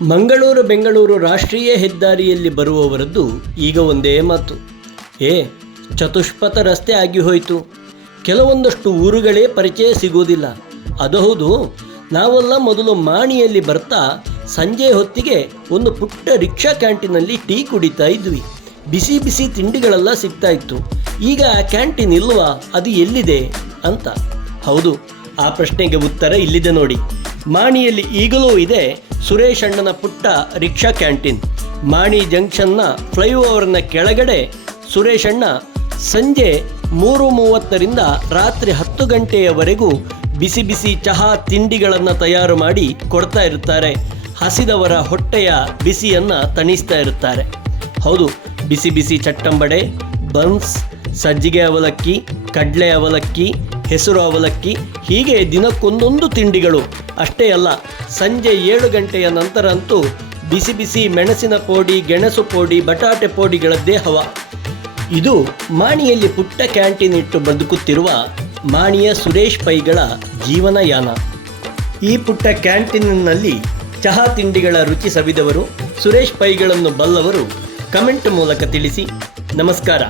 ಮಂಗಳೂರು ಬೆಂಗಳೂರು ರಾಷ್ಟ್ರೀಯ ಹೆದ್ದಾರಿಯಲ್ಲಿ ಬರುವವರದ್ದು ಈಗ ಒಂದೇ ಮಾತು. ಏ, ಚತುಷ್ಪಥ ರಸ್ತೆ ಆಗಿ ಹೋಯಿತು. ಕೆಲವೊಂದಷ್ಟು ಊರುಗಳೇ ಪರಿಚಯ ಸಿಗೋದಿಲ್ಲ ಅದು ಹೌದು, ನಾವೆಲ್ಲ ಮೊದಲು ಮಾಣಿಯಲ್ಲಿ ಬರ್ತಾ ಸಂಜೆ ಹೊತ್ತಿಗೆ ಒಂದು ಪುಟ್ಟ ರಿಕ್ಷಾ ಕ್ಯಾಂಟೀನಲ್ಲಿ ಟೀ ಕುಡಿತಾ ಇದ್ವಿ. ಬಿಸಿ ಬಿಸಿ ತಿಂಡಿಗಳೆಲ್ಲ ಸಿಗ್ತಾ ಇತ್ತು. ಈಗ ಆ ಕ್ಯಾಂಟೀನ್ ಇಲ್ವಾ? ಅದು ಎಲ್ಲಿದೆ ಅಂತ. ಹೌದು, ಆ ಪ್ರಶ್ನೆಗೆ ಉತ್ತರ ಇಲ್ಲಿದೆ ನೋಡಿ. ಮಾಣಿಯಲ್ಲಿ ಈಗಲೂ ಇದೆ ಸುರೇಶ್ ಅಣ್ಣನ ಪುಟ್ಟ ರಿಕ್ಷಾ ಕ್ಯಾಂಟೀನ್. ಮಾಣಿ ಜಂಕ್ಷನ್ನ ಫ್ಲೈಓವರ್ನ ಕೆಳಗಡೆ ಸುರೇಶ್ ಅಣ್ಣ ಸಂಜೆ ಮೂರು ಮೂವತ್ತರಿಂದ ರಾತ್ರಿ ಹತ್ತು ಗಂಟೆಯವರೆಗೂ ಬಿಸಿ ಬಿಸಿ ಚಹಾ ತಿಂಡಿಗಳನ್ನು ತಯಾರು ಮಾಡಿ ಕೊಡ್ತಾ ಇರ್ತಾರೆ ಹಸಿದವರ ಹೊಟ್ಟೆಯ ಬಿಸಿಯನ್ನು ತಣಿಸ್ತಾ ಇರ್ತಾರೆ ಹೌದು, ಬಿಸಿ ಬಿಸಿ ಚಟ್ಟಂಬಡೆ, ಬನ್ಸ್, ಸಜ್ಜಿಗೆ ಅವಲಕ್ಕಿ, ಕಡಲೆ ಅವಲಕ್ಕಿ ಹೆಸರು ಅವಲಕ್ಕಿ, ಹೀಗೆ ದಿನಕ್ಕೊಂದೊಂದು ತಿಂಡಿಗಳು. ಅಷ್ಟೇ ಅಲ್ಲ, ಸಂಜೆ ಏಳು ಗಂಟೆಯ ನಂತರ ಅಂತೂ ಬಿಸಿ ಬಿಸಿ ಮೆಣಸಿನ ಪೋಡಿ, ಗೆಣಸು ಪೋಡಿ, ಬಟಾಟೆ ಪೋಡಿಗಳದ್ದೇ ಹವ ಇದು ಮಾಣಿಯಲ್ಲಿ ಪುಟ್ಟ ಕ್ಯಾಂಟೀನ್ ಇಟ್ಟು ಬದುಕುತ್ತಿರುವ ಮಾಣಿಯ ಸುರೇಶ್ ಪೈಗಳ ಜೀವನಯಾನ. ಈ ಪುಟ್ಟ ಕ್ಯಾಂಟೀನ್ನಲ್ಲಿ ಚಹಾ ತಿಂಡಿಗಳ ರುಚಿ ಸವಿದವರು ಸುರೇಶ್ ಪೈಗಳನ್ನು ಬಲ್ಲವರು ಕಮೆಂಟ್ ಮೂಲಕ ತಿಳಿಸಿ. ನಮಸ್ಕಾರ.